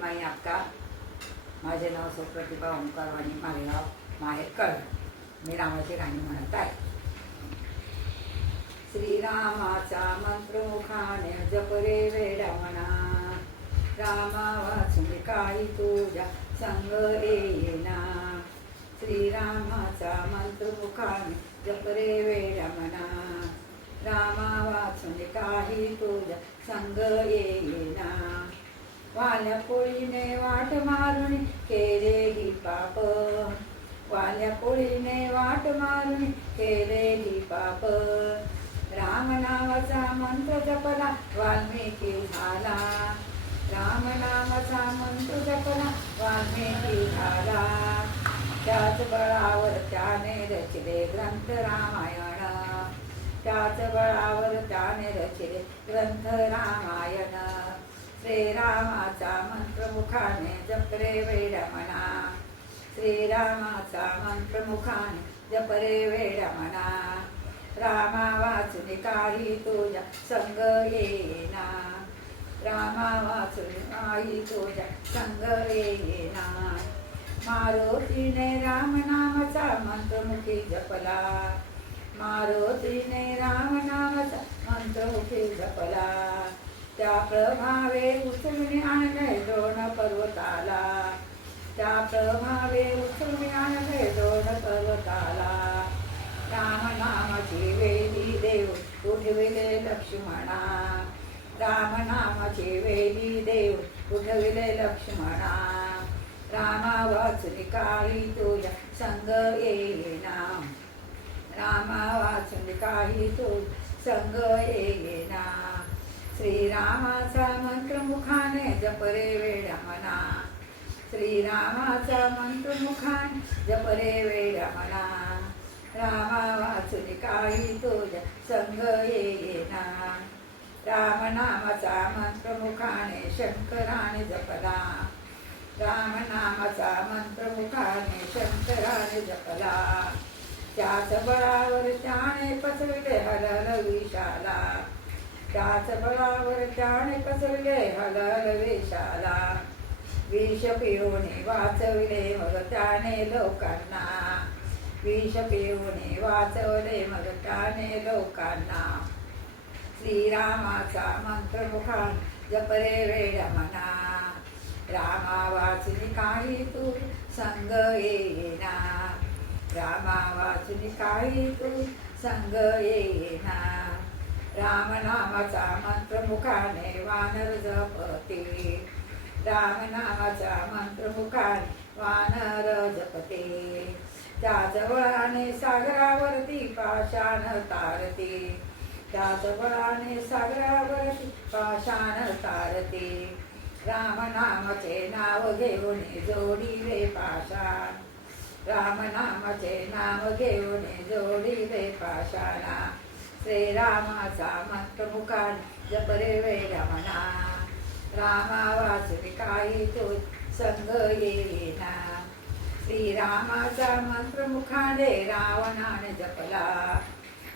माई आपका माझे नाव सुप्रतिभा ओंकारवाणी मालेगाव माहेर कळ मी रामाची गाणी म्हणत आहे. श्रीरामाचा मंत्र मुखाने जप रे वेडा म्हणा, रामा वाचून काही तुझ्या संग येईना. श्रीरामाचा मंत्र मुखाने जप रे वेडा म्हणा, रामा वाचून काही तुझ्या संग येईना. वाल्या कोळीने वाट मारून केलेली पाप, वाल्या कोळीने वाट मारून केलेली पाप. राम नावाचा मंत्र जपला वाल्मिकी झाला, राम नावाचा मंत्र जपला वाल्मिकी झाला. त्याच बळावर त्याने रचले ग्रंथ रामायण, त्याच बळावर त्याने रचले ग्रंथ रामायण. श्रीरामाचा मंत्र मुखाने जप रे वेडा म्हणा, श्रीरामाचा मंत्र मुखाने जप रे वेडा म्हणा. रामा वाचून काही तुझ्या संग येईना, रामा वाचून काही तुझ्या संग येईना. मारुतीने राम नामाचा मंत्र मुखी जपला, मारुतीने राम नामाचा मंत्र मुखी जपला. त्या प्रभावे उचलून आणले दोन पर्वताला, त्या प्रभावे उचलून आणले दोन पर्वताला. राम नामाची वेली देव उठविले लक्ष्मणा, राम नामाची वेली देव उठविले लक्ष्मणा. रामा वाचून काही तुझ्या संग येईना, रामा वाचून काही तुझ्या संग येईना. श्रीरामाचा मंत्र मुखाने जप रे वेडा म्हणा, श्रीरामाचा मंत्र मुखाने जप रे वेडा म्हणा. रामा वाचून काही तुझ्या संग येईना. राम नामाचा मंत्र मुखाने शंकराने जपला, राम नामाचा मंत्र मुखाने शंकराने जपला. त्याच बळावर त्याने पसरले हलल विशाला, त्याच बळावर त्याने पसरले हलल विशाला. विष पिऊने वाचविले मग त्याने लोकांना, विष पिऊने वाचवले मग त्याने लोकांना. श्रीरामाचा मंत्र मुखान जप रे वेडा म्हणा, रामा वाचून काही तू संग येईना, रामा वाचून काही तू संग येईना. राम नामाचा मंत्र मुखाने वानर जपते, राम नामाचा मंत्र मुखाने वानर जपते. त्याच बळाने सागरावरती पाषाण तारते, त्याच बळाने सागरावरती पाषाण तारते. राम नामाचे नाव घेऊन जोडिले पाषाण, राम नामाचे नाव घेऊन जोडिले पाषाणा. श्रीरामाचा मंत्र मुखाने जप रे वेडा म्हणा, रामा वाचून काही तू संग येईना. श्रीरामाचा मंत्र मुखाने रावणाने जपला,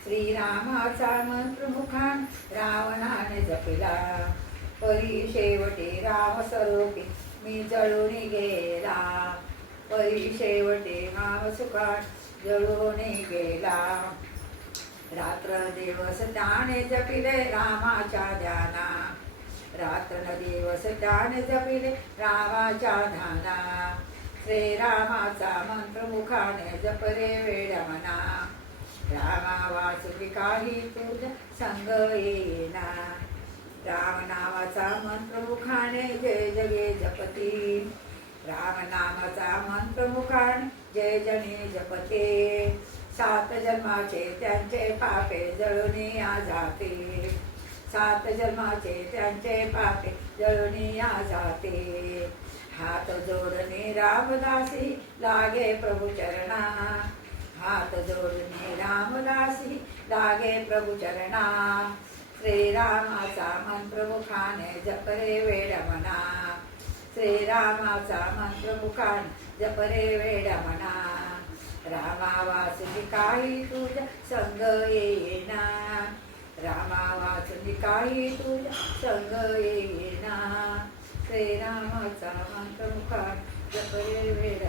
श्रीरामाचा मंत्र मुखाने रावणाने जपला. परी शेवटी राम स्वरूपी मी जळून गेला, परी शेवटी राम सुखात जळून गेला. रात्र दिवस त्याने जपिले रामाच्या ध्याना, रात्र दिवस त्याने जपिले रामाच्या ध्याना. श्रीरामाचा मंत्र मुखाने जप रे वेडा म्हणा, रामा वाचून काही तुझ्या संग येईना. राम नामाचा मंत्र मुखाने जय जगे जपती, राम नामाचा मंत्र मुखाने जय जने जपते. 7 जन्माचे त्यांचे पापे जळून या जाते, 7 जन्माचे त्यांचे पापे जळून या जाते. हात जोडणे रामदासी लागे प्रभु चरणा, हात जोडणे रामदासी लागे प्रभु चरणा. श्रीरामाचा मंत्र मुखाने जप रे वेडा म्हणा, श्रीरामाचा मंत्र मुखाने जप रे वेडा म्हणा. रामा वाचून काही तुझ्या संग येईना, रामा वाचून काळी तुझ्या संग येईना श्रीरामाचा मंत्र मुखात जपरे वेद